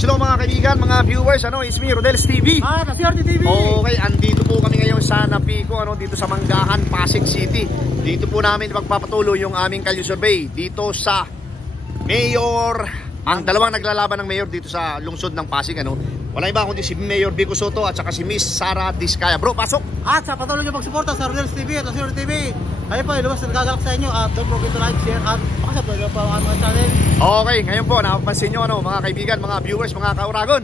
Peace law mga kaibigan, mga viewers, it's me, Rodel's TV. Naswerte TV. Okay, andito po kami ngayon sa Napico, dito sa Manggahan, Pasig City. Dito po namin magpapatuloy yung aming kalye survey dito sa Mayor, ang dalawang naglalaban ng Mayor dito sa lungsod ng Pasig, Wala iba kundi si Mayor Vico Soto at saka si Miss Sara Diskaya. Bro, pasok! At sa patuloy nyo magsuporta sa Rodel's TV at Naswerte TV. Kayo po, ilabas na nagagalak sa inyo. At don't forget to like, share at pakasubscribe pa ang mga channel. Okay, ngayon po, nakapansin nyo, mga kaibigan, mga viewers, mga kauragon.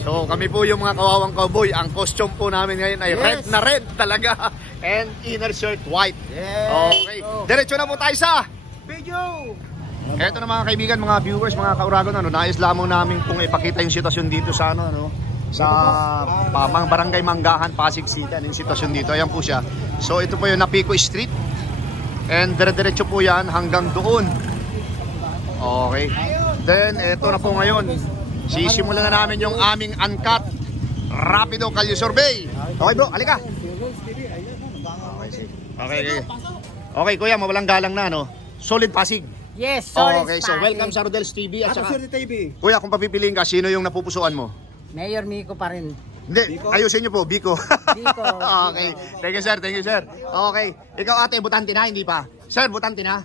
So, kami po yung mga kawawang cowboy. Ang costume po namin ngayon ay red na red talaga. And inner shirt white. Yes. Okay, diretso na po tayo sa video. Eto na mga kaibigan, mga viewers, mga kauragon, nais lamang namin kung ipakita yung sitwasyon dito sa sa mga barangay Manggahan, Pasig City. Yung sitwasyon dito, ayan po siya. So ito po yung Napico Street. And dire-diretso po yan hanggang doon. Okay. Then eto na po ngayon. Sisimulan na namin yung aming uncut rapido kalye survey. Okay bro, halika. Okay. Okay kuya, mawalang galang na Solid Pasig. Yes, solid. Okay, so welcome sa Rodel's TV at saka TV. Kuya, kung papipiliin ka, sino yung napupusuan mo? Mayor Mico pa rin. Hindi, ayusin nyo po, Biko. Biko. Okay, thank you sir, Okay, ikaw ate, butante na, hindi pa? Sir, butante na?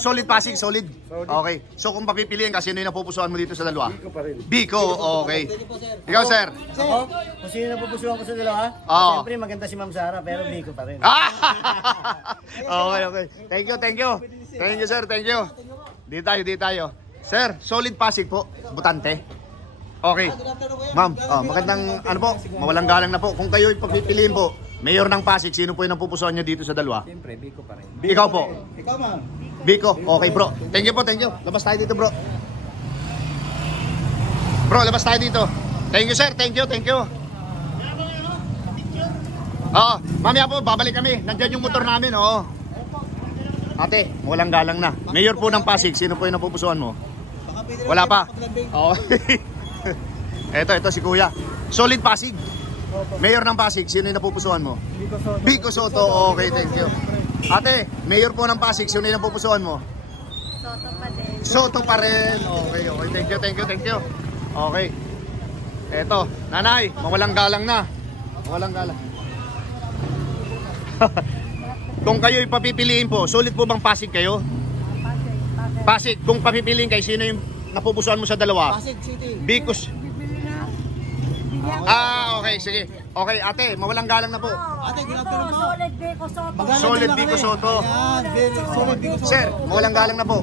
Solid Pasig, solid? Okay, so kung papipiliin ka, sino yung napupusuan mo dito sa dalawa? Biko pa rin. Biko, okay. Ikaw sir? Ako, kung sino napupusuan ko sa dalawa, siyempre maganda si Ma'am Sara, pero Biko pa rin. Okay. Thank you. Thank you sir, thank you. Di tayo. Sir, solid Pasig po, butante. Okay. Ma'am, magandang po, mawalang galang na po. Kung kayo ipapipiliin po, Mayor ng Pasig, sino po yung napupusuan nyo dito sa dalawa? Siyempre, Biko pa rin. Ikaw po? Ikaw ma'am. Biko, okay bro. Thank you. Labas tayo dito bro. Bro, labas tayo dito. Thank you sir, thank you. Mamaya po, babalik kami. Nandiyan yung motor namin, Ate, walang galang na. Mayor po ng Pasig, sino po yung napupusuan mo? Wala pa? Ito si Kuya. Solid Pasig. Mayor ng Pasig, sino yung napupusuan mo? Vico Soto. Okay, thank you. Ate, Mayor po ng Pasig, sino yung napupusuan mo? Soto pa rin. Okay, thank you. Okay. Eto, nanay, mawalang galang na. Kung kayo ipapipiliin po, solid po bang Pasig kayo? Pasig. Kung papipiliin kayo, sino yung napupusuan mo sa dalawa? Pasig City. Biko. Okay, sige. Okay, ate, mawalang galang na po. Ate, ginagawa po. Solid Biko Soto. Solid Vico Soto. Solid Biko Soto. Sir, mawalang galang na po.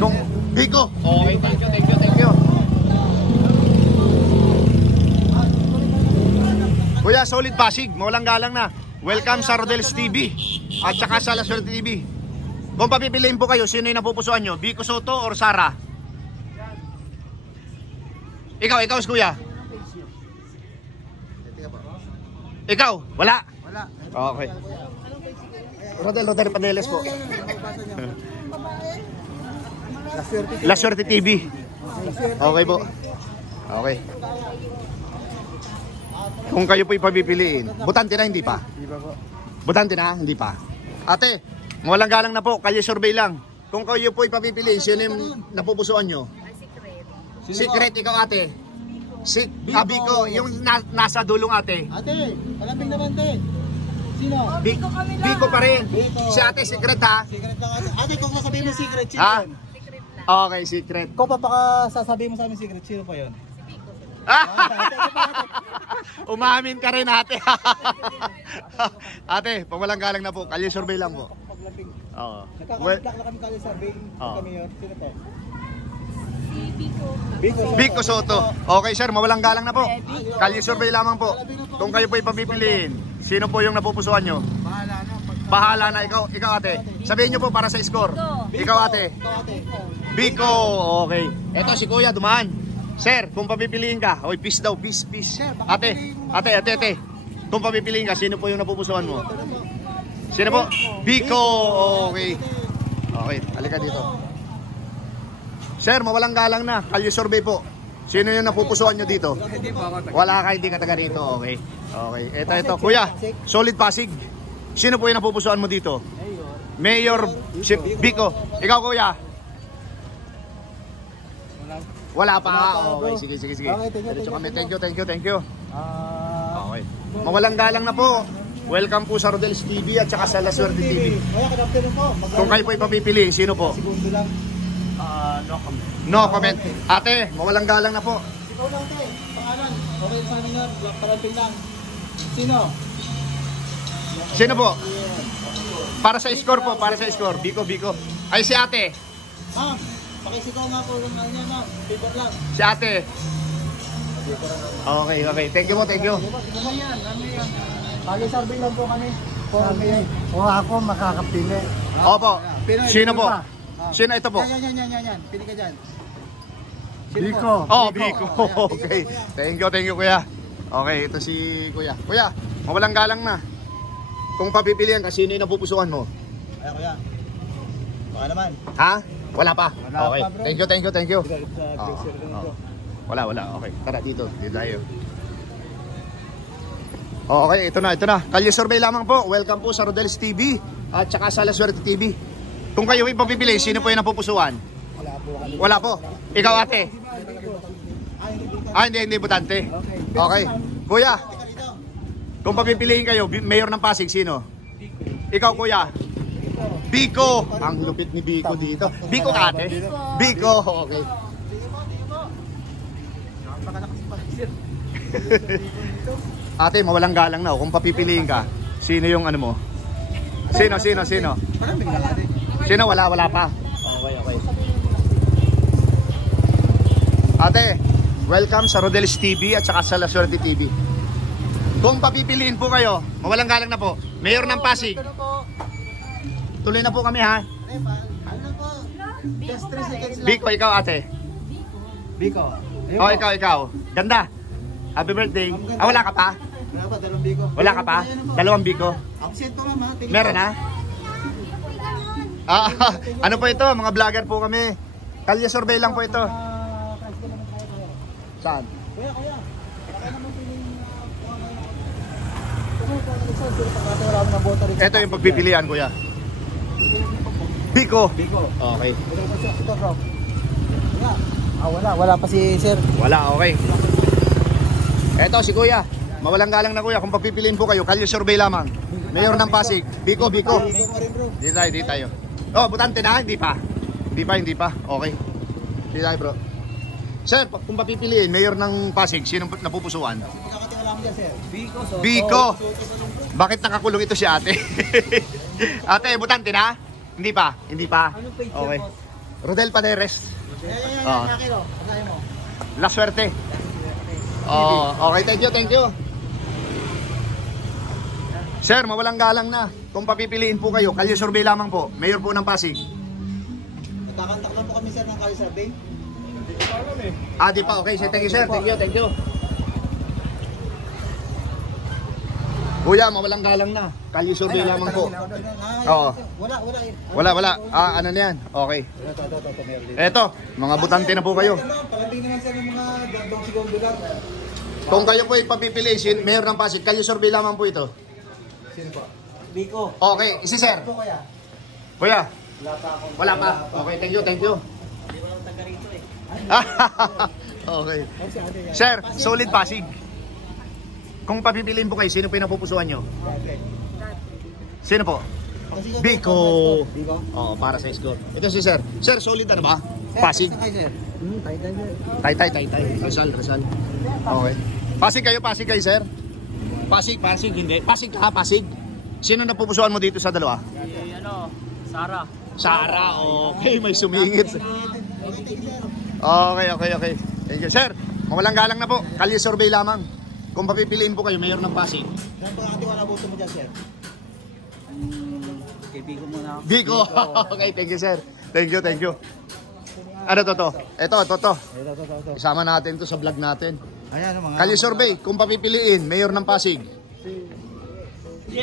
Kung Biko. Okay, thank you. Kuya, solid Pasig, mawalang galang na. Welcome sa Rodel's TV at saka sa Naswerte TV. Kung papipiliin po kayo, sino yung napupusuan nyo? Vico Soto or Sara? Ikaw, kuya. Ikaw, wala? Okay. Rodel Paneles po. Naswerte TV. Okay po. Okay. Kung kayo po ipapipiliin, butante na, hindi pa? Butante na, hindi pa? Ate, walang galang na po, kalye survey lang. Kung kayo po ipapipiliin, sino yung napupusuan nyo? Secret, ikaw ate. Biko, yung nasa dulong ate. Ate, palambing naman te. Sino? Biko pa rin. Si ate, secret ha? Secret lang ate. Ate, kung sasabihin mo secret, sino Ha? yun? Okay, secret. Kung sasabihin mo sa amin secret, sino pa yun? Umamin ka rin ate. Ate, pag walang galang na po, kalye survey lang po. Oo. Nakaka-block na kami kali survey. Kami yun. Sino to? Vico Soto. Okay sir, mawalang galang na po. Kalye survey lamang po. Kung kayo po ipapipiliin, sino po yung napupusuan nyo? Bahala na. Ikaw ate. Sabihin nyo po para sa score. Ikaw ate. Vico. Okay. Eto si kuya, dumaan. Sir, kung papipiliin ka, peace daw, peace. Ate. Kung papipiliin ka, sino po yung napupusuan mo? Sino po? Vico. Okay. Okay, halika dito. Sir, mawalang galang na. Kalye survey po. Sino yung napupusuan nyo dito? Wala ka, hindi ka taga rito. Okay. Ito. Kuya, solid Pasig. Sino po yung napupusuan mo dito? Mayor Vico. Ikaw kuya? Wala pa. bro. Okay, sige. Okay, Diretso kami. thank you. Thank you. Ah, Okay. Mawalang galang na po. Welcome po sa Rodel's TV at saka sa La Suerte TV. Kaya good afternoon po. Kung kayo po ipapipili, sino po? Segundo lang. No comment. No comment. Ate, mawalang galang na po. Ikaw lang tayo. Pangalan. Okay sa amin yun. Parating lang. Sino? Sino po? Para sa score po, para sa score. Biko. Ay, si ate. Ma'am, pakisigaw nga po kung ano yan, ma'am. Pipot lang. Si ate. Okay. Thank you po. Ano yan? Pag-survey lang po kami. O ako makakapili. Opo. Sino po? Sino ito po? Yan. Pili ka dyan. Biko. Oh, Biko. Okay. Thank you, kuya. Okay, ito si kuya. Kuya, mawalang galang na. Kung papipilian ka, sino yung napupusuan mo? Ay, kuya. Baka naman. Ha? Wala pa? Wala Okay. pa, bro. Thank you. Oo. Wala. Okay, tara dito tayo. Okay, ito na. Kalye survey lamang po. Welcome po sa Rodel's TV at saka sa La Suerte TV. Kung kayo ay papipili, sino po yung napupusuan? Wala po. Ikaw, ate? Hindi butante. Okay. Kuya, kung papipiliin kayo, mayor ng Pasig, sino? Ikaw, kuya? Biko. Ang lupit ni Biko dito. Biko ka, ate? Biko. Okay. Ate, mawalang galang na. Kung papipiliin ka, sino yung ano mo? Sino? Maraming lang ate. Sino? Wala pa. Okay. Ate, welcome sa Rodel's TV at saka sa La Suerte TV. Kung papipiliin po kayo, mawalang galang na po. Mayor ng Pasig. Tuloy na po kami, ha? Ano po? Just 3 seconds lang. Biko, ikaw, ate. Biko. Oh, ikaw. Ganda. Happy birthday. Wala ka pa? Wala pa, 2 Biko. Wala ka pa? 2 Biko. Absent po ma'am ha. Meron na? Ano po ito? Mga vlogger po kami. Kalye survey lang po ito. Saan? Kuya. Ito yung pagpipilian, kuya. Biko. Okay. Ito bro. Wala pa si sir. Wala, okay. Ito si kuya. Mawalang galang na kuya. Kung pagpipiliin po kayo, kalye survey lamang. Mayor ng Pasig. Biko. Biko rin bro. Di tayo. Oh, butante na? Hindi pa. Okay. Di tayo, bro. Sir, kung papipiliin, mayor ng Pasig, sino napupusuan? Pagkakatiwala mo dyan sir. Biko. Bakit nakakulong ito si ate? Ate, butante na? Hindi pa. Okay. Rodel Paderes. Yan. Nakilo. Pagkaya mo. La Suerte. Okay, thank you. Sir, mawalang galang na. Kung papipiliin po kayo, kalye survey lamang po. Mayor po ng Pasig. Nagkakantak lang po kami sir ng Kali Survey. Di pa. Okay, thank you, sir. Thank you. Kuya, mawalang galang na. Kalye survey lamang po. Oo. Wala. Ano na yan? Okay. Eto, mga butante na po kayo. Parating naman sir ng mga gandong segundo lang. Kung kayo po ipapipiliin, mayor ng Pasig, kalye survey lamang po ito. Sino po? Biko. Okay, isi sir. Ito kuya. Kuya, Wala pa ako. wala pa. Okay, thank you. Hindi ko lang taga rito eh. Okay. Sir, solid Pasig. Kung papipiliin po kayo, sino po yung napupusuan nyo? Sino po? Biko. Biko? Oo, para sa score. Ito si sir. Sir, solid ano ba? Pasig. Sir. Tay. Rizal. Okay. Pasig kayo, sir? Pasig, hindi. Pasig ka, Pasig. Sino napupusuan mo dito sa dalawa? Sara, okay. May sumingit. Okay. Thank you. Sir, mawalang galang na po. Kalye survey lamang. Kung papipiliin po kayo, mayor ng Pasig. Saan po nakatiwala boto mo dyan sir? Kay Biko muna. Biko. Okay, thank you, sir. Thank you. Ano to? Ito. Isama natin to sa vlog natin. Ayan mga. Kalye survey, kung papipiliin, mayor ng Pasig.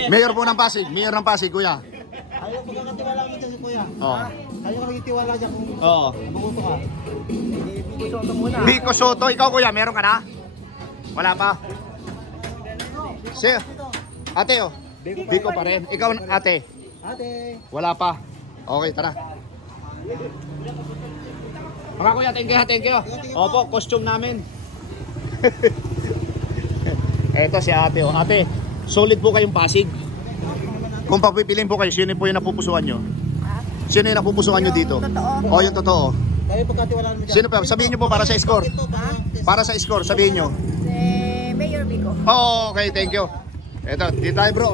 Mayor po ng Pasig, kuya. Ayaw pagkakatiwala mo dyan si kuya. Oo. Ayaw ka nagtitiwala dyan kung Oo. mabuto ka. Biko Soto muna. Biko Soto, ikaw kuya, meron ka na? Wala pa? Sir, ate Biko pa rin. Ikaw ate? Ate. Wala pa. Okay, tara. Mga kuya, thank you. Opo, costume namin. Eto si ate, oh. Ate, solid po kayong Pasig. Kung papipiliin po kayo, sino po yung napupusuan nyo? Sino yung napupusuan nyo dito? O, yung totoo. Kayo pagkatiwalaan mo dyan. Sino pa? Sabihin nyo po para sa score. Para sa score, sabihin nyo. Mayor Vico. Oh, okay, thank you. Eto, dito tayo bro,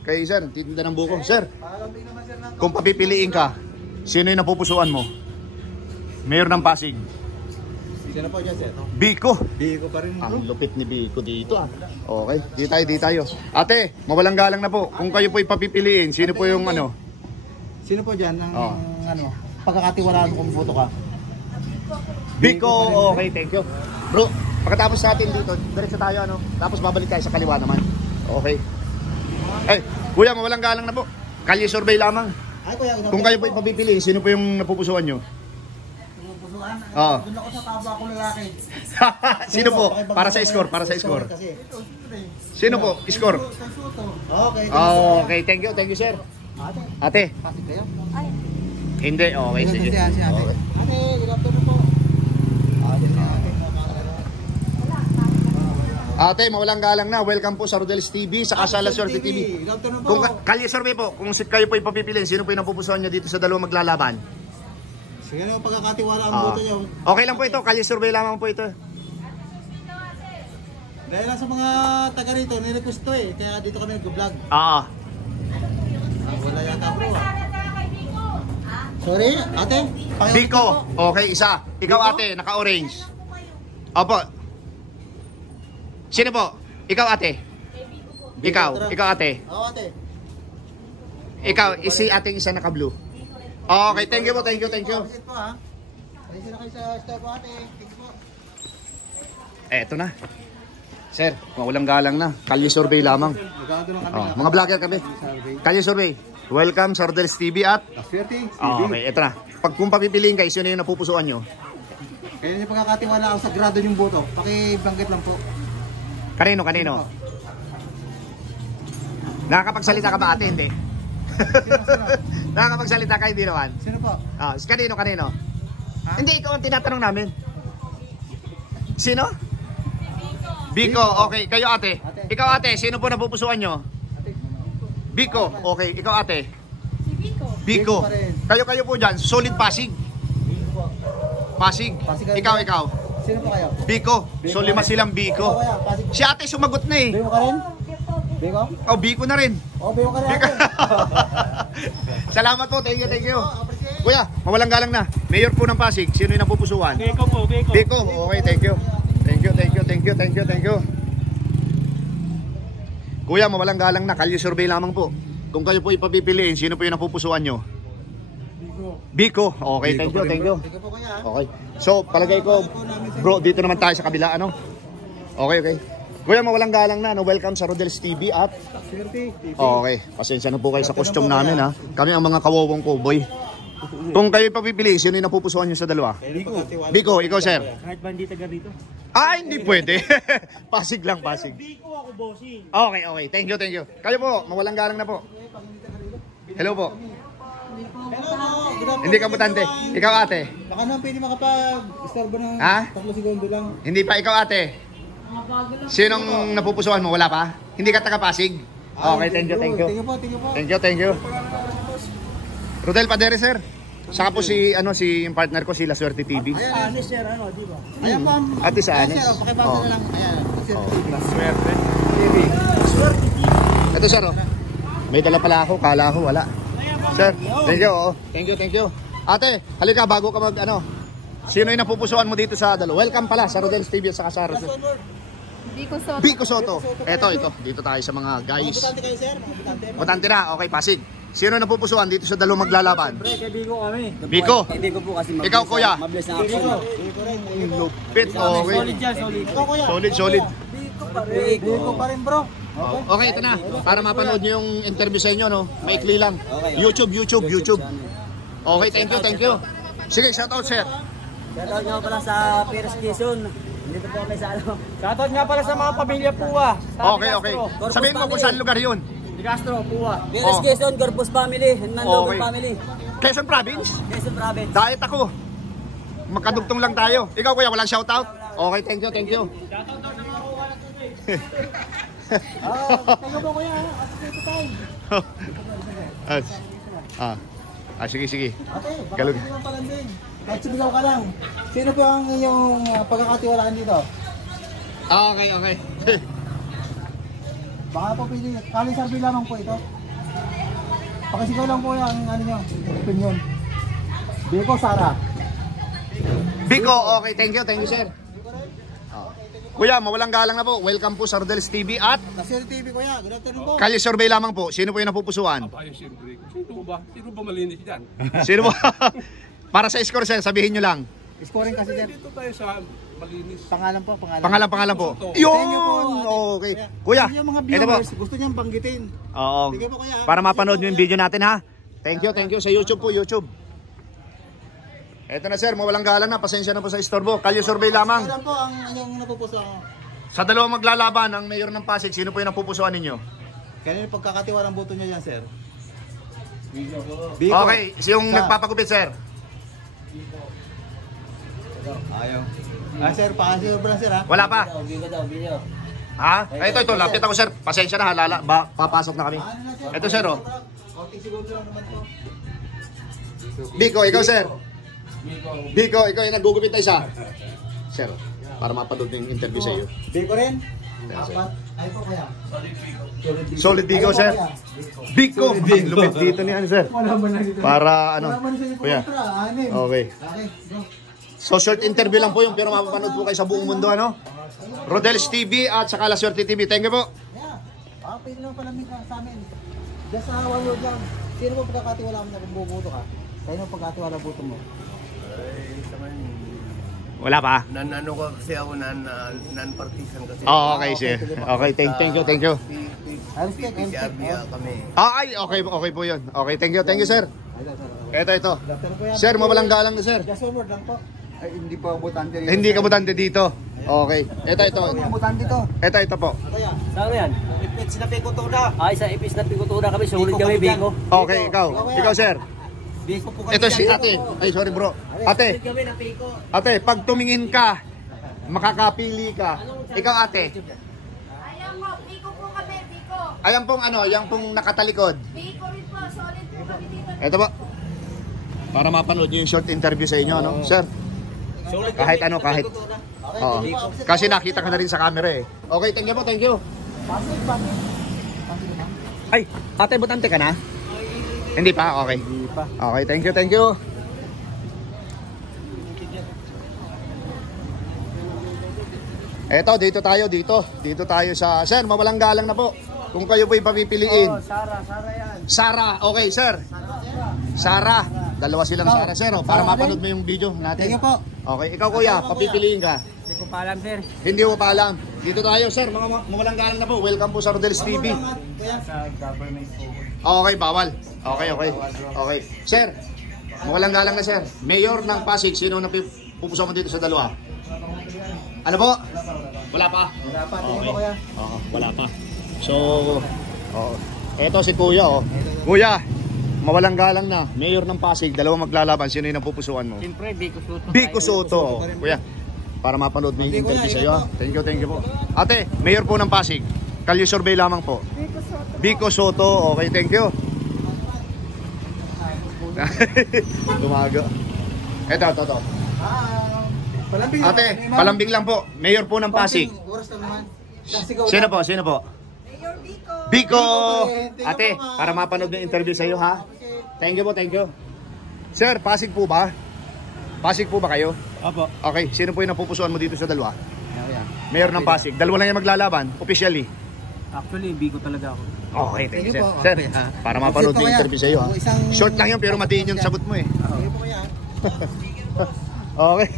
kay sir, titinda ng buko. Sir, kung papipiliin ka, sino yung napupusuan mo? Mayor ng Pasig. Sino po dyan, sir? Biko. Biko pa rin. Ang lupit ni Biko dito. Okay, di tayo. Ate, mawalang galang na po. Kung kayo po ipapipiliin, sino po yung ano? Sino po dyan ng pagkakatiwalaan kung boto ka? Biko, okay, thank you. Bro, pagkatapos natin dito, diretso tayo ano. Tapos babalik tayo sa kaliwa naman. Okay. Kuya, mawalang galang na po. Kalye survey lamang. Ay, kuya, Kung kayo po ipapipiliin, sino po yung napupusuan nyo? Oo. doon ako sa taba ko lalaki. Sino po? Para sa score, Sino po? Score. Okay. Okay, thank you sir. Ate. Pasig kayo? Hindi, okay, sige. Si ate. Okay. Ate, good afternoon po. Ate, mawalang galang na. Welcome po sa Rodel's TV, sa Kasala Swerte TV. Good afternoon po. Kung kalye survey po, kung kayo po ipapipiliin, sino po yung napupusuan nyo dito sa dalawang maglalaban? Sige na pagkakatiwala ang boto nyo. Okay lang po ito, kalye survey lamang po ito. Dahil lang sa mga taga rito, nirequest to eh. Kaya dito kami nag-vlog. Oo. Wala yata bro. Sorry, ate. Biko, okay, isa. Ikaw ate, naka-orange. Opo. Sino po? Ikaw ate. Ikaw ate. Oo, ate. Ikaw, isi ating isa naka-blue. Okay, thank you po, thank you. Visit po ha. Ayun na kayo sa store po ate. Thank you po. Eto na. Sir, mawalang galang na. Kalye survey lamang. Magkano lang kami. Mga vlogger kami. Kalye survey. Welcome sa Rodel's TV at... Swerte. Okay, eto na. Kung papipiliin kayo, sino yung napupusuan nyo? Kaya niyo pagkakatiwala ang sagrado yung boto. Pakibanggit lang po. Kanino? Nakakapagsalita ka ba ate? Hindi. Nakakapagsalita ka, hindi naman. Sino po? Kanino? Hindi, ikaw ang tinatanong namin. Sino? Biko, okay. Kayo ate. Ikaw ate, sino po napupusuan nyo? Biko, okay. Ikaw ate. Biko. Kayo po dyan, solid Pasig. Pasig. Ikaw. Sino po kayo? Biko. So 5 silang Biko. Si ate sumagot na eh. Biko ka rin? Biko? Oh, Biko na rin. Oh, Biko ka rin ate. Salamat po, thank you. Kuya, mawalang galang na. Mayor po ng Pasig, sino yung napupusuan? Biko po, Biko. Biko, okay, thank you. Kuya, mawalang galang na. Kalye survey lamang po. Kung kayo po ipapipiliin, sino po yung napupusuan nyo? Biko. Okay, thank you. Biko po kaya. Okay. So, palagay ko, bro, dito naman tayo sa kabila, ano? Okay. Kuya, mawalang galang na, no? Welcome sa Rodel's TV at... Swerte. Okay, pasensya na po kayo sa costume namin, ha? Kami ang mga kawawang cowboy. Kung kayo ipapipiliin, sino yung napupusuan nyo sa dalawa? Biko, ikaw, sir. Kahit ba hindi taga dito? Hindi pwede. Pasig lang, Pasig. Biko ako, bossing. Okay. Thank you. Kayo po, mawalang galang na po. Hello po. Hindi ka butante. Ikaw ate. Baka naman pwede makapag-istorbo ng Ha? 3 segundo lang. Hindi pa ikaw ate. Sinong napupusuan mo? Wala pa? Hindi ka taga Pasig? Okay, thank you. Thank you. Rodel Padere, sir. Saka po yung partner ko, si La Swerte TV. Anis, sir, di ba? Ayan po. Ate sa Anis. Sir, pakipasa na lang. Ayan. La Swerte TV. Ito, sir, oh. May dala pala ako, kala ko wala. Sir, thank you. Thank you. Ate, halika bago ka sino yung napupusuan mo dito sa dalo? Welcome pala sa Rodel's TV at sa Kasara. Biko Soto. Ito. Dito tayo sa mga guys. Butante kayo, sir? Butante na. Okay, Pasig. Sino napupusuan dito sa dalo maglalaban? Pre, kay Biko kami. Biko. Biko po kasi mabilis. Ikaw, kuya. Mabilis na action. Lupit. Okay. Solid yan, solid. Ikaw, kuya. Solid. Biko pa rin, bro. Okay, ito na. Para mapanood nyo yung interview sa inyo, no? Maikli lang. YouTube. Okay, thank you. Sige, shoutout, sir. Shoutout nga pala sa Perez Quezon. Dito po kami sa Shoutout nga pala sa mga pamilya po Okay. Sabihin mo kung saan lugar yun. Di Castro, Puwa. Meres Quezon, Corpus Family, Nandogo Okay. Family. Quezon Province? Quezon Province. Diet ako. Magkadugtong lang tayo. Ikaw kuya, walang shoutout? Okay, thank you, thank you. Tayo po kuya, at ito time. Sige, sige. Ate, baka Galug. hindi naman palambing. Kahit sumigaw ka lang. Sino po ang inyong pagkakatiwalaan dito? Okay, okay. Baka po pili, kaling survey lamang po ito. Pakisigaw lang po yan, ano nyo, opinion. Biko, Sara. Biko, okay, thank you, sir. Kuya, mawalang galang na po. Welcome po sa Rodel's TV at Nasir TV kuya, good afternoon po. Kalye Survey lamang po. Sino po yung napupusuan? Ay, siyempre. Sino ba? Sino ba malinis dyan? Sino po? Para sa score, sir, sabihin nyo lang. Scoring kasi sir. Dito tayo sa malinis. Pangalan po, pangalan. Pangalan po. Thank you po, Yun! ate. Okay. Kuya, Yung mga ito po. viewers, gusto niyang banggitin. Oo. Sige po, kuya. Para mapanood nyo yung video natin, ha? Thank you sa YouTube po, YouTube. Ito na, sir, mawalang galang na. Pasensya na po sa istorbo. Kalye Survey lamang. Kailan po ang inyong napupuso? Sa dalawang maglalaban, ang mayor ng Pasig, sino po yung napupusuan ninyo? Kailan yung pagkakatiwalang boto niyo yan, sir? Biko. Okay, yung nagpapagupit, sir. Ayaw. Sir, pakasir ba lang, sir, ha? Wala pa. Bigo daw, video. Ha? Ito, lapit ako, sir. Pasensya na, halala. Papasok na kami. Ito, sir, oh. Konting segundo lang naman po. Biko, ikaw, sir. Biko, ikaw yung nagugupit na isa. Sir, para mapanood yung interview sa iyo. Biko rin? Apat. Ay po kaya? Solid Biko, sir. Biko, ang lupit dito ni ano, sir. Wala man lang dito. Para, ano, Wala man siya kuya. kontra, anim. Okay. Okay, go. So, short interview lang po yung pero mapapanood po kayo sa buong mundo, ano? Rodel's TV at saka La Suerte TV. Thank you po. Yeah. Pwede naman pala sa amin. Just sa one word lang. Sino po pagkakatiwala mo na kung bubuto ka? Sino pagkakatiwala boto mo? Wala pa. Ano ko kasi ako non-partisan kasi. Oh, okay, sir. Okay, thank you. Ayos ka, ayos ka. Kami. Ay, okay po yun. Okay, thank you, sir. Ito. Sir, mawalang galang na, sir. Just one word lang po. Ay, hindi pa ako botante dito. Hindi ka butante dito. Okay. Ito. Butante to. Ito po. Kaya, Saan yan? ipits na pikutura. Ay, sa ipis na pikutura kami. Sulit kami, Bigo. Okay, ikaw, sir. Biko po kami. Ito si ate. Ay, sorry bro. Ate, Kami na Piko. ate, pag tumingin ka, makakapili ka. Ikaw, ate. Ayan po, Biko po kami, Biko. Ayan pong ano, yung pong nakatalikod. Biko rin po, solid po kami dito. Ito po. Para mapanood nyo yung short interview sa inyo, no? Sir. Kahit ano, kahit. Oo. Kasi nakita ka na rin sa camera eh. Okay, thank you. Pasig. Ay, ate, butante ka na? Hindi pa? Okay. Hindi pa. Okay, thank you. Eto, dito tayo sa, sir, mawalang galang na po. Kung kayo po'y papipiliin. Sara yan. Sara, okay, sir. Sara. Dalawa silang Sara, sir. Oh, para mapanood mo yung video natin. Thank you po. Okay, ikaw kuya, papipiliin ka. Hindi ko pa alam, sir. Hindi mo pa alam. Dito tayo, sir. Mga mawalang galang na po. Welcome po sa Rodel's TV. Okay, bawal. Okay. Sir, mawalang galang na, sir. Mayor ng Pasig, sino na pupuso mo dito sa dalawa? Ano po? Wala pa. Tingin po kaya. Oo, wala pa. So, eto si Kuya, oh. Kuya, mawalang galang na. Mayor ng Pasig, dalawa maglalaban. Sino yung napupusuan mo? Siyempre, Biko Soto. Biko Soto. Kuya, para mapanood mo yung interview sa iyo. Thank you po. Ate, Mayor po ng Pasig. Kalye Survey lamang po. Biko Soto. Okay, thank you. Dumago. Ito. Palambing. Ate, palambing lang po. Mayor po ng Pasig. Oras lang naman. Sino po? Mayor Biko. Biko! Ate, para mapanood yung interview sa iyo, ha? Thank you. Sir, Pasig po ba? Pasig po ba kayo? Opo. Okay, sino po yung napupusuan mo dito sa dalawa? Mayor ng Pasig. Dalawa lang yung maglalaban, officially. Actually, Biko talaga ako. Okay, thank you, sir. Thank you po. Sir, Okay, ha? para mapanood yung interview sa iyo, ha? Short lang yun, pero matiin yung sagot mo, eh. Sige po kaya. Okay.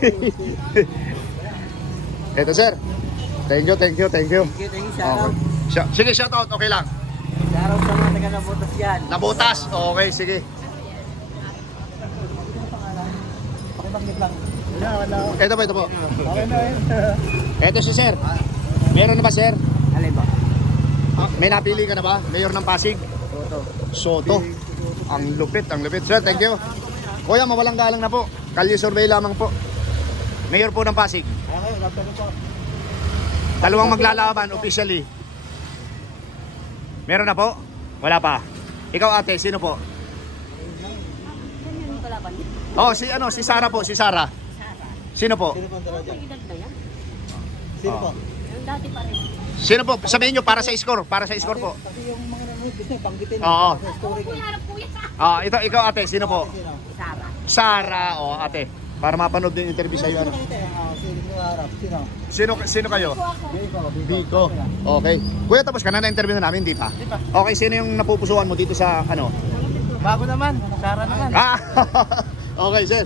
Ito, sir. Thank you. Thank you, Okay. Sige, shout out. Okay lang. Shoutout sa mga taga-nabotas yan. Nabutas. Okay, sige. Pakibanggit lang. Ito po. Okay na yun. Ito si sir. Meron na ba, sir? Alin ba? May napili ka na ba? Mayor ng Pasig? Soto. Ang lupit, ang lupit. Sir, thank you. Kuya, mawalang galang na po. Kalye survey lamang po. Mayor po ng Pasig. Dalawang maglalaban officially. Meron na po? Wala pa. Ikaw ate, sino po? Oh, si ano, si Sara po, si Sara. Sino po? Sino po? Sino po? Sabihin nyo para sa score, para sa score po. Kasi yung mga nanonood gusto banggitin. Oo. Story ko. Ikaw ate, sino po? Sara. Sara, ate. Para mapanood din yung interview sa iyo. Ano? Sino kayo? Biko. Okay. Kuya, tapos ka na na-interview na namin, di pa? Okay, sino yung napupusuan mo dito sa ano? Bago naman, Sara naman. Okay, sir.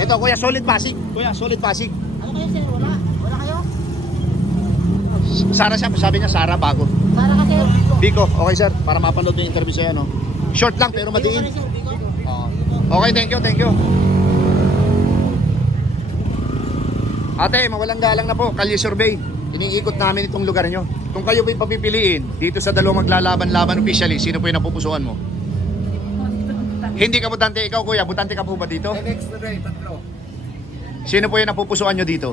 Ito, Kuya, solid Pasig. Kuya, solid Pasig. Ano kayo sir? Wala? Wala kayo? Sara siya, sabi niya Sara bago. Sara kasi. Biko, okay sir, para mapanood yung interview sa iyo, no? Short lang pero madiin. Okay, thank you, thank you. Ate, mawalang galang na po, Kalye Survey. Iniikot namin itong lugar nyo. Kung kayo po'y papipiliin dito sa dalawang maglalaban-laban officially, sino po yung napupusuan mo? Hindi ka butante, ikaw kuya, butante ka po ba dito? Sino po yung napupusuan nyo dito?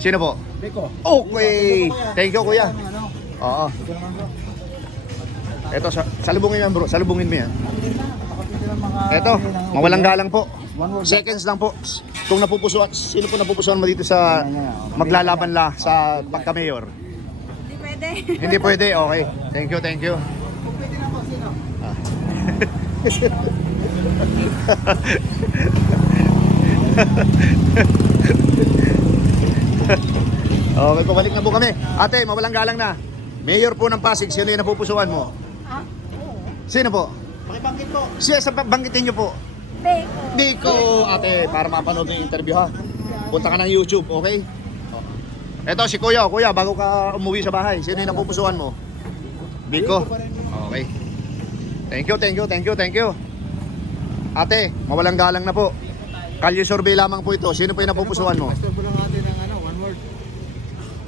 Sino po? Biko. Okay, thank you kuya. Oo. Eto, salubungin yan bro, salubungin mo yan. Eto, mawalang galang po. Seconds lang po. Kung napupusuan, sino po napupusuan mo dito sa maglalaban sa pagka-mayor? Hindi pwede. Hindi pwede, okay. Thank you, thank you. Pwede na po, sino? Okay, pabalik na po kami. Ate, mawalang galang na. Mayor po ng Pasig, sino yung napupusuan mo? Sino po? Pakibangkit po. Siya sa banggitin nyo po. Biko, ate, para mapanood yung interview ha. Punta ka ng YouTube, okay? Eto si Kuya, Kuya, bago ka umuwi sa bahay, sino yung napupusuan mo? Biko. Okay. Thank you, thank you, thank you, thank you. Ate, mawalang galang na po. Kalye Survey lamang po ito. Sino po yung napupusuan mo? Pastor po lang natin ng one word.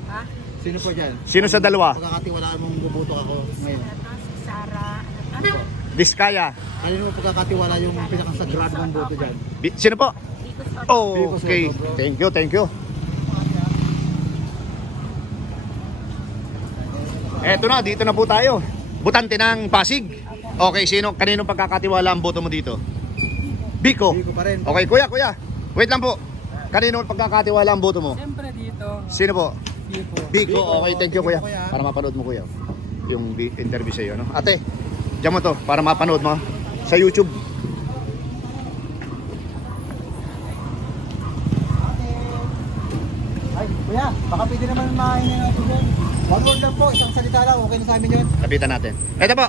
Ha? Sino po dyan? Sino sa dalawa? Pagkakatiwalaan mong bubuto ako ngayon. Sara. Diskaya. Kanino mo pagkakatiwala yung pinakasagrado mong boto dyan? Sino po? Oh, okay. Thank you, thank you. Eto na, dito na po tayo. Butante ng Pasig. Okay, kanino pagkakatiwala ang boto mo dito? Biko. Biko pa rin. Okay, kuya. Wait lang po. Kanino pagkakatiwala ang boto mo? Siyempre dito. Sino po? Biko. Okay, thank you kuya. Kuya. Para mapanood mo kuya. Yung interview sa iyo, no? Ate, diyan mo to para mapanood mo sa YouTube. Ay, kuya, baka pwede naman mahingi ng tugon. One word lang po, isang salita lang, okay na sa amin yun. Lapitan natin. Eto po.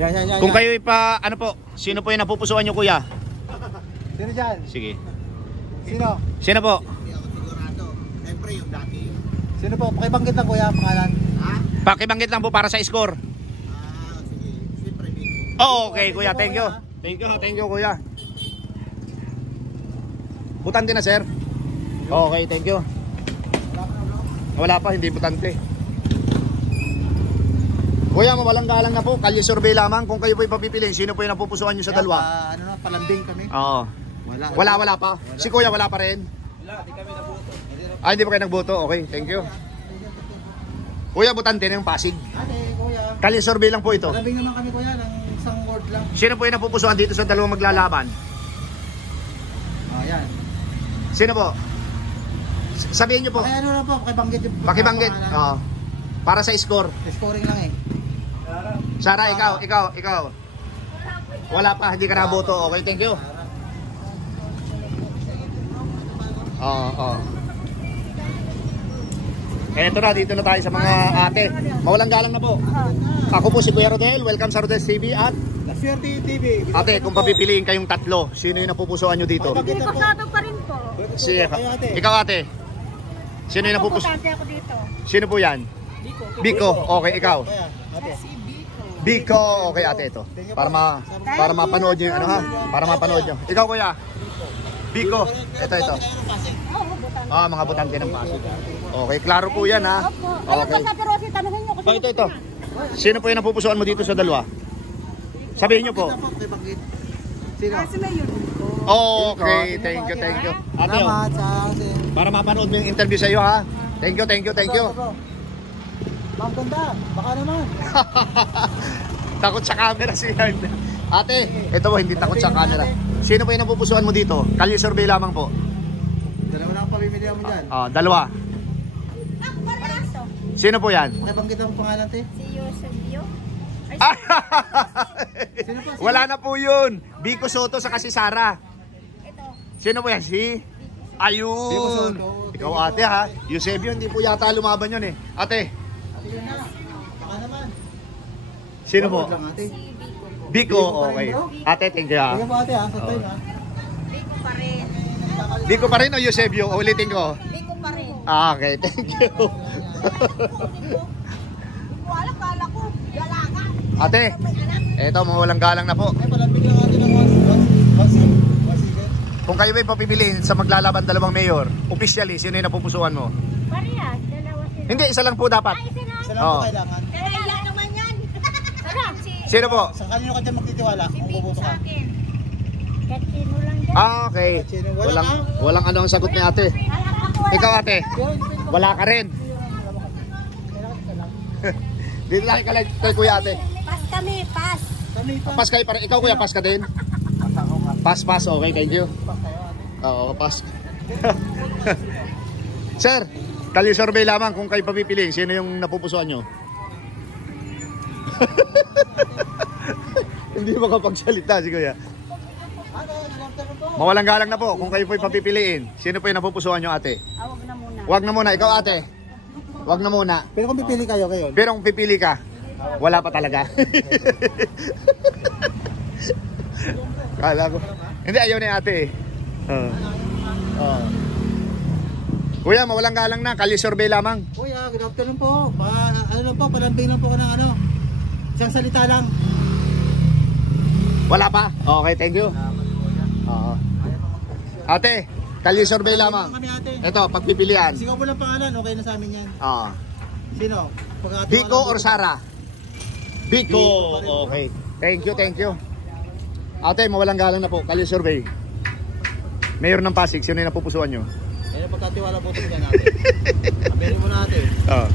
Yan. Kung kayo pa, ano po, sino po yung napupusuan nyo kuya? Sino dyan? Sige. Sino? Sino po? Sino po? Pakibanggit lang kuya, pangalan. Pakibanggit lang po para sa score. Oh, okay kuya, thank you. Thank you kuya. Butante na sir. Okay, thank you. Wala pa, hindi butante. Kuya, mawalang galang na po. Kalye Survey lamang. Kung kayo po ipapipiliin, sino po yung napupusuan nyo sa dalawa? Palambing kami. Oo. Wala pa. Si kuya wala pa rin? Wala, hindi kami nagboto. Hindi pa kayo nagboto? Okay, thank you. Kuya, butante ng Pasig. Ate, kuya. Kalye Survey lang po ito. Palambing naman kami kuya, ng isang word lang. Sino po yung napupusuan dito sa dalawang maglalaban? Yan. Sino po? Sabihin nyo po. Ano na po, pakibanggit yung Pakibanggit. Oo. Para sa score. Scoring lang eh. Sara, ikaw. Wala pa, hindi ka naboto. Okay, thank you. Oo. Eto na, dito na tayo sa mga ate. Mawalang galang na po. Ako po si Kuya Rodel. Welcome sa Rodel's TV at La Suerte TV. ate, kung papipiliin kayong tatlo, sino yung napupusuan nyo dito? Biko Soto pa rin po. Ikaw ate. Sino yung napupusuan? Butante ako dito. Sino po yan? Biko. Okay, ikaw. Biko. Okay ate, ito. Para mapanood nyo yung ano ha. Para mapanood nyo. Ikaw kuya. Biko. Ito. Mga butante ng Pasig. Okay, klaro po yan ha. Ayun po, Okay. Ate Rosie, tanungin niyo kasi. Ito. Sino po yung napupusuan mo dito sa dalawa? Sabihin nyo po. Sino? Kasi may yun. Okay, thank you. Ate, oh, Salamat sa... para mapanood mo yung interview sa iyo ha. Thank you. Ma'am ganda, baka naman. Takot sa camera si Yarn. Ate, ito po, hindi takot sa camera. Sino po yung napupusuan mo dito? Kalye survey lamang po. Dalawa lang pamimilihan mo dyan. Dalawa. Sino po yan? Nabanggit ang pangalan, te? Si Yosebio. Sino po? Wala na po yun. Biko Soto sa kasi Sara. Ito. Sino po yan? Si? Ayun. Biko Soto. Ikaw ate ha. Eusebio, hindi po yata lumaban yun eh. Ate, Yun na. Baka naman. sino po? Wag lang, ate. Biko, Biko pa rin, okay. bro. Ate, thank you ha. Sige po, ate, ha? Sa tayo, ha? Biko pa rin. Biko pa rin o Eusebio? Ulitin ko. Biko pa rin. Okay, thank you. Wala, kala ko. Dalaga. Ate, eto, mawalang galang na po. Ay, palapit lang natin ng one season. Kung kayo ba'y papipiliin sa maglalaban dalawang mayor, officially, sino yung napupusuan mo? Parehas, dalawa sila. Hindi, isa lang po dapat. Ay, sila. Isa lang po Oo. kailangan. Kaya naman yan. Sino po? Sa kanino ka dyan magtitiwala? Si Kung Biko buboto sa ka. akin. Kahit sino lang dyan. Okay. Walang ano ang sagot ni ate. Alam ako, wala. Ikaw ate, wala ka rin. Dito lang kay kuya ate. Pas kami, pas. Kami pa. Pas kayo para ikaw kuya, pas ka din. Pas, okay, thank you. Oo, pas. Sir, kalye survey lamang kung kayo papipiliin, sino yung napupusuan nyo? Hindi makapagsalita si kuya. Mawalang galang na po kung kayo po'y papipiliin. Sino po yung napupusuan nyo ate? Awag na muna. Wag na muna, ikaw ate. Wag na muna. Pero kung pipili kayo ngayon, Pero kung pipili ka, wala pa talaga. Kala ko. Hindi, ayaw ni ate eh. Kuya, mawalang galang na. Kalye survey lamang. Kuya, good afternoon po. Ano lang po, palambing lang po ko ng ano. Isang salita lang. Wala pa? Okay, thank you. Oo. Ate, kalye survey lamang. Kami ate. Ito, pagpipilian. Sigaw mo lang pangalan, okay na sa amin yan. Oo. Sino? Pagkakatiwala Biko mo. or Sara? Biko. Okay. Thank you. Ate, mawalang galang na po. Kalye survey. Mayor ng Pasig, sino yung napupusuan nyo? Kaya pagkatiwala po ito natin. Sabihin mo natin. Oo.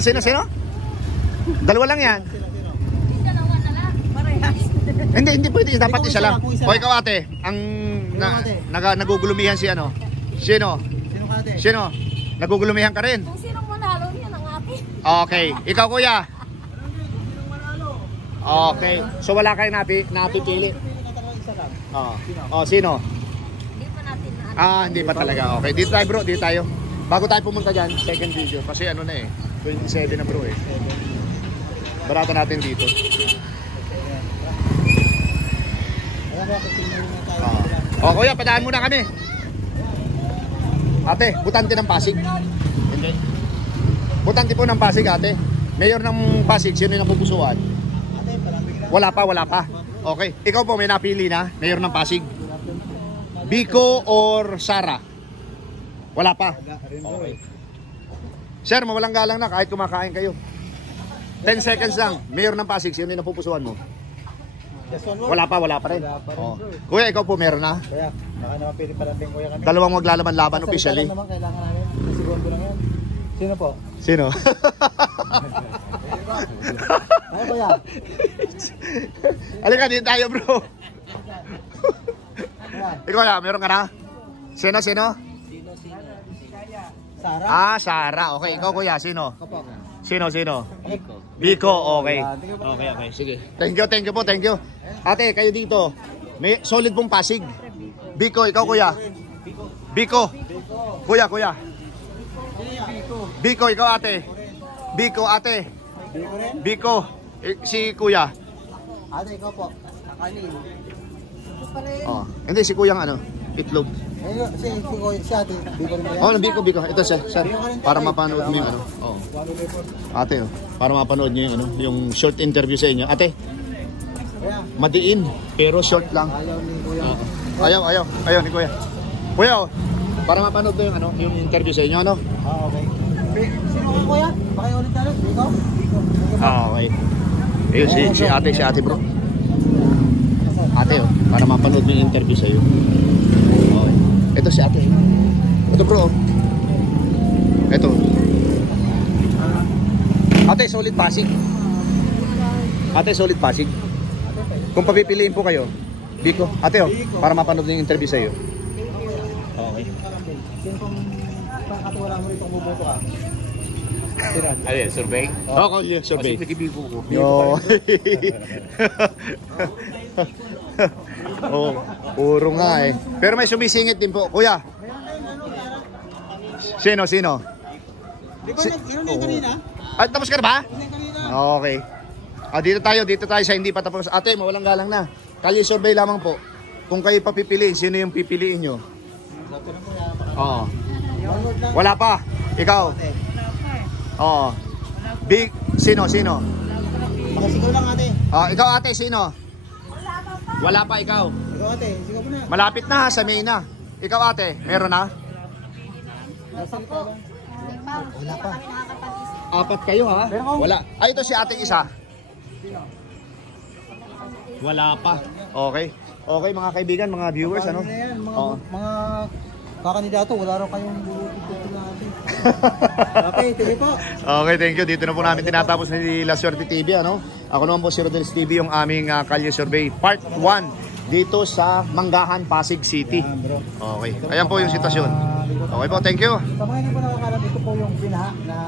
Sino? Dalawa lang yan. Sino? Dalawa na lang. Parehas. Hindi pwede. Dapat Kung isa isa lang. lang, kung isa O lang. ikaw ate, ang Ate. nagugulumihan si ano? Sino? Sino ka ate? Sino? Nagugulumihan ka rin? Kung sinong manalo, yan ang akin. Okay. Ikaw kuya? Okay. So wala kayong napipili? Sino? Hindi pa natin na Hindi pa talaga. Okay. Dito tayo bro, dito tayo. Bago tayo pumunta dyan, second video. Kasi ano na eh, 27 na bro eh. Barata natin dito. Kuya, padaan muna kami. Ate, butante ng Pasig. Hindi. Butante po ng Pasig ate. Mayor ng Pasig, sino yung napupusuan? Wala pa. Okay. Ikaw po, may napili na? Mayor ng Pasig? Biko or Sara? Wala pa. Okay. Sir, mawalang galang na kahit kumakain kayo. 10 seconds lang. Mayor ng Pasig, sino yung napupusuan mo? Wala pa rin. Kuya, ikaw po meron na? Kuya, baka naman pili palambing kuya kami. Dalawang maglalaban-laban officially. Naman, kailangan namin. Nasiguan ko lang yan. Sino po? Sino? Ano kuya? Halika, dito tayo bro. Ikaw ya, meron ka na? Sino? Sara? Sara. Okay, ikaw kuya, sino? Kapag. Sino? Biko, okay. Okay. Sige. Thank you po. Ate, kayo dito. May solid pong Pasig. Biko, ikaw kuya. Biko. Kuya. Biko, ikaw ate. Biko, ate. Biko rin? Biko. Si kuya. Ate, ikaw po. Kanin. Hindi, si kuyang ano, itlog. Ayun, si ate. Biko rin ba yan? Biko. Ito sir. Para mapanood mo yung ano. Ate, para mapanood niyo yung ano, yung short interview sa inyo. Ate, Kuya, madiin, pero short lang. ayaw ni kuya. Ayaw ni kuya. Kuya, para mapanood mo yung ano, yung interview sa inyo, ano? Okay. Sino kuya, pakiulit na rin. Ikaw? Okay. Ayun, si ate bro. Ate oh, para mapanood mo yung interview sa'yo. Okay. Ito si ate. Ito bro. Ito. Ate, solid Pasig. Ate, solid Pasig. Kung papipiliin po kayo, Biko. Ate oh, para mapanood yung interview sa'yo. Okay. Sino kung pangkatiwala mo rito kung buboto ka? Ayun, survey? Oo, yeah, survey. Kasi nagibiko ko. Yo. Oh, puro nga eh. Pero may sumisingit din po. Kuya. Sino? Di ba yun na yung kanina? Ay, tapos ka na ba? Yun na yung kanina. Okay. Dito tayo sa hindi pa tapos. Ate, mawalang galang na. Kalye survey lamang po. Kung kayo papipiliin, sino yung pipiliin nyo? Oo. Wala pa. Ikaw? Oo. Big, sino? Makasigaw lang ate. Ikaw ate, sino? Wala pa, ikaw. Ikaw ate, sigaw mo na. Malapit na ha, sa May na. Ikaw ate, meron na? Wala pa. Kami nakakapag-isip. Apat kayo ha? Wala. Ay, ito si ating isa. Wala pa. Okay. Okay mga kaibigan, mga viewers, ano? Na yan, Oo. mga kakandidato, wala raw kayong buto natin. Okay, thank you po. Okay, thank you. Dito na po namin tinatapos ni La Suerte TV, ano? Ako naman po si Rodelis TV, yung aming Kalye Survey Part 1 dito sa Manggahan, Pasig City. Okay. Ayan po yung sitwasyon. Okay po, thank you. Sa mga hindi po nakakalam, ito po yung binaha na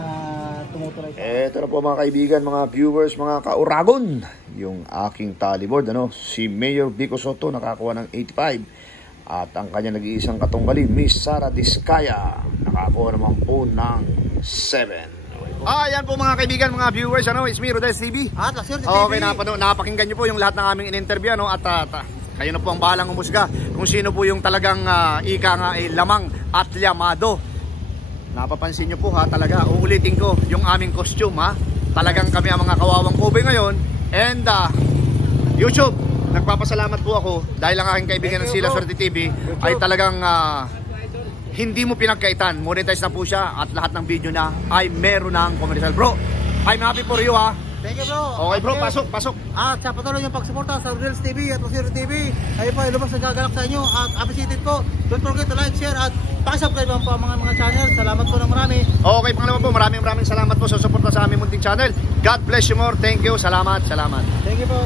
tumutuloy. Ito na po mga kaibigan, mga viewers, mga kauragon. Yung aking tallyboard, ano? Si Mayor Vico Soto nakakuha ng 85. At ang kanya nag-iisang katunggali, Miss Sara Diskaya, nakakuha naman po ng 7. Ayan po mga kaibigan, mga viewers, ano? It's me, Rodelis TV. At La Suerte TV. Okay, napakinggan nyo po yung lahat ng aming in-interview, ano? At kayo na po ang bahalang umusga kung sino po yung talagang ika nga ay lamang at llamado. Napapansin nyo po ha, talaga, uulitin ko yung aming costume ha. Talagang kami ang mga kawawang kobe ngayon. And YouTube, nagpapasalamat po ako dahil ang aking kaibigan ng La Suerte TV ay talagang hindi mo pinagkaitan. Monetize na po siya at lahat ng video na ay meron ng commercial. Bro, I'm happy for you ha. Thank you bro. Okay bro, pasok. At sa patuloy yung pagsuporta sa Rodelis TV at La Suerte TV, kayo po ay lubos na gagalak sa inyo at appreciated po. Don't forget to like, share at pakisubscribe po ang mga channel. Salamat po ng marami. Okay, pangalawa po, maraming salamat po sa suporta sa aming munting channel. God bless you more. Thank you. Salamat. Thank you po.